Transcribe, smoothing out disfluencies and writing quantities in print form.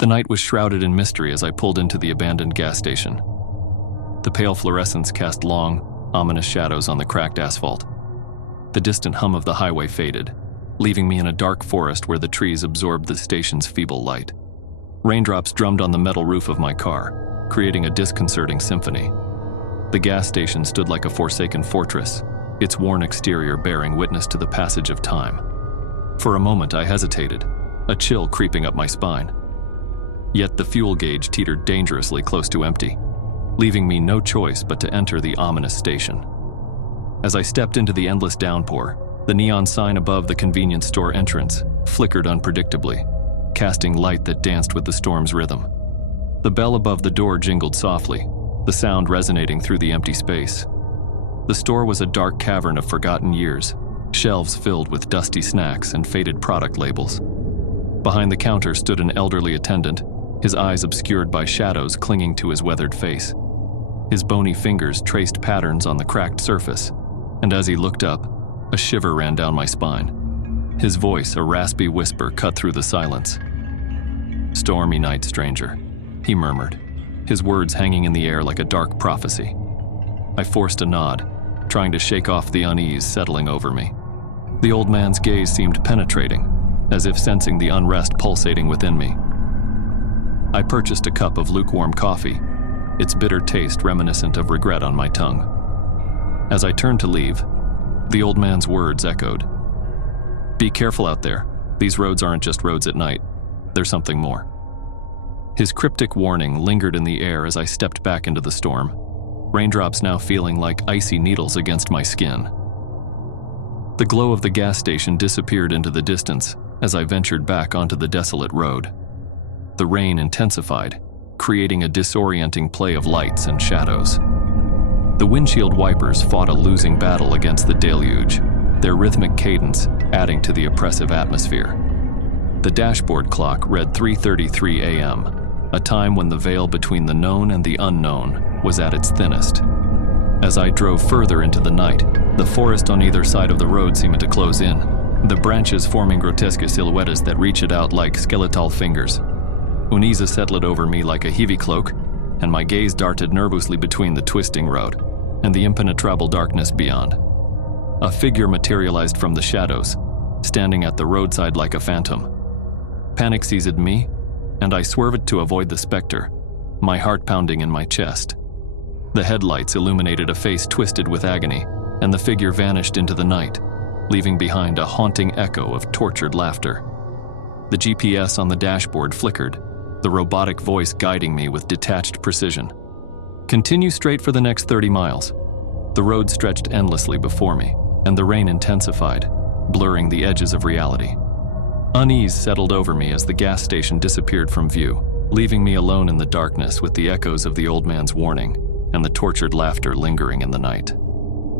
The night was shrouded in mystery as I pulled into the abandoned gas station. The pale fluorescence cast long, ominous shadows on the cracked asphalt. The distant hum of the highway faded, leaving me in a dark forest where the trees absorbed the station's feeble light. Raindrops drummed on the metal roof of my car, creating a disconcerting symphony. The gas station stood like a forsaken fortress, its worn exterior bearing witness to the passage of time. For a moment I hesitated, a chill creeping up my spine. Yet the fuel gauge teetered dangerously close to empty, leaving me no choice but to enter the ominous station. As I stepped into the endless downpour, the neon sign above the convenience store entrance flickered unpredictably, casting light that danced with the storm's rhythm. The bell above the door jingled softly, the sound resonating through the empty space. The store was a dark cavern of forgotten years, shelves filled with dusty snacks and faded product labels. Behind the counter stood an elderly attendant, his eyes obscured by shadows clinging to his weathered face. His bony fingers traced patterns on the cracked surface, and as he looked up, a shiver ran down my spine. His voice, a raspy whisper, cut through the silence. "Stormy night, stranger," he murmured, his words hanging in the air like a dark prophecy. I forced a nod, trying to shake off the unease settling over me. The old man's gaze seemed penetrating, as if sensing the unrest pulsating within me. I purchased a cup of lukewarm coffee, its bitter taste reminiscent of regret on my tongue. As I turned to leave, the old man's words echoed. "Be careful out there. These roads aren't just roads at night. There's something more." His cryptic warning lingered in the air as I stepped back into the storm, raindrops now feeling like icy needles against my skin. The glow of the gas station disappeared into the distance as I ventured back onto the desolate road. The rain intensified, creating a disorienting play of lights and shadows. The windshield wipers fought a losing battle against the deluge, their rhythmic cadence adding to the oppressive atmosphere. The dashboard clock read 3:33 a.m., a time when the veil between the known and the unknown was at its thinnest. As I drove further into the night, the forest on either side of the road seemed to close in, the branches forming grotesque silhouettes that reached out like skeletal fingers. Unease settled over me like a heavy cloak, and my gaze darted nervously between the twisting road and the impenetrable darkness beyond. A figure materialized from the shadows, standing at the roadside like a phantom. Panic seized me, and I swerved to avoid the specter, my heart pounding in my chest. The headlights illuminated a face twisted with agony, and the figure vanished into the night, leaving behind a haunting echo of tortured laughter. The GPS on the dashboard flickered, the robotic voice guiding me with detached precision. "Continue straight for the next 30 miles. The road stretched endlessly before me, and the rain intensified, blurring the edges of reality. Unease settled over me as the gas station disappeared from view, leaving me alone in the darkness with the echoes of the old man's warning and the tortured laughter lingering in the night.